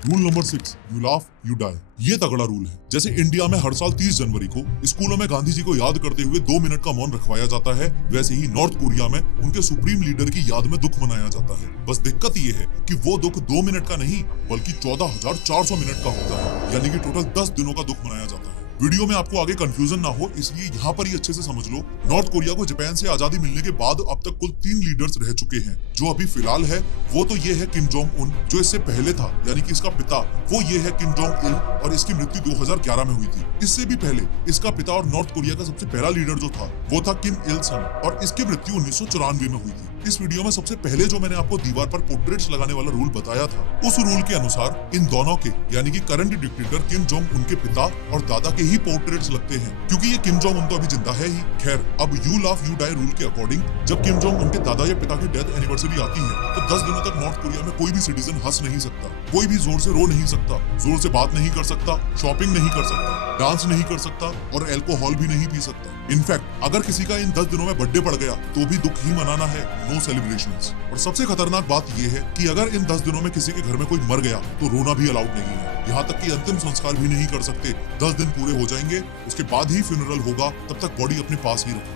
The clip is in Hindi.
Rule number 6, you laugh you die. ये तगड़ा रूल है। जैसे इंडिया में हर साल 30 जनवरी को स्कूलों में गांधी जी को याद करते हुए 2 मिनट का मौन रखवाया जाता है, वैसे ही नॉर्थ कोरिया में उनके सुप्रीम लीडर की याद में दुख मनाया जाता है। बस दिक्कत ये है कि वो दुख 2 मिनट का नहीं बल्कि 14,400 मिनट का होता है, यानी कि टोटल 10 दिनों का दुख मनाया जाता है। वीडियो में आपको आगे कंफ्यूजन ना हो, इसलिए यहाँ पर ही अच्छे से समझ लो। नॉर्थ कोरिया को जापान से आजादी मिलने के बाद अब तक कुल 3 लीडर्स रह चुके हैं। जो अभी फिलहाल है वो तो ये है किम जोंग उन, जो इससे पहले था यानी कि इसका पिता वो ये है किम जोंग इल, और इसकी मृत्यु 2011 में हुई थी। इससे भी पहले इसका पिता और नॉर्थ कोरिया का सबसे पहला लीडर जो था वो था किम इल सन, और इसकी मृत्यु 1994 में हुई थी। इस वीडियो में सबसे पहले जो मैंने आपको दीवार पर पोर्ट्रेट्स लगाने वाला रूल बताया था, उस रूल के अनुसार इन दोनों के यानी कि current dictator Kim Jong Un के पिता और दादा के ही पोर्ट्रेट्स लगते हैं, क्योंकि ये किम जोंग उन तो अभी जिंदा है ही। खैर, अब you laugh you die rule के अकॉर्डिंग जब किम जोंग उनके दादा या पिता की डेथ एनिवर्सरी आती है तो 10 दिनों तक नॉर्थ कोरिया में कोई भी सिटीजन हंस नहीं सकता, कोई भी जोर से रो नहीं सकता, जोर से बात नहीं कर सकता, शॉपिंग नहीं कर सकता, डांस नहीं कर सकता और अल्कोहल भी नहीं पी सकता। इनफैक्ट अगर किसी का इन 10 दिनों में बर्थडे पड़ गया तो भी दुख ही मनाना है, नो सेलिब्रेशंस। और सबसे खतरनाक बात यह है कि अगर इन 10 दिनों में किसी के घर में कोई मर गया तो रोना भी अलाउड नहीं है, यहाँ तक कि अंतिम संस्कार भी नहीं कर सकते। 10 दिन पूरे हो जाएंगे, उसके बाद ही फ्यूनरल होगा, तब तक बॉडी अपने पास ही रखो।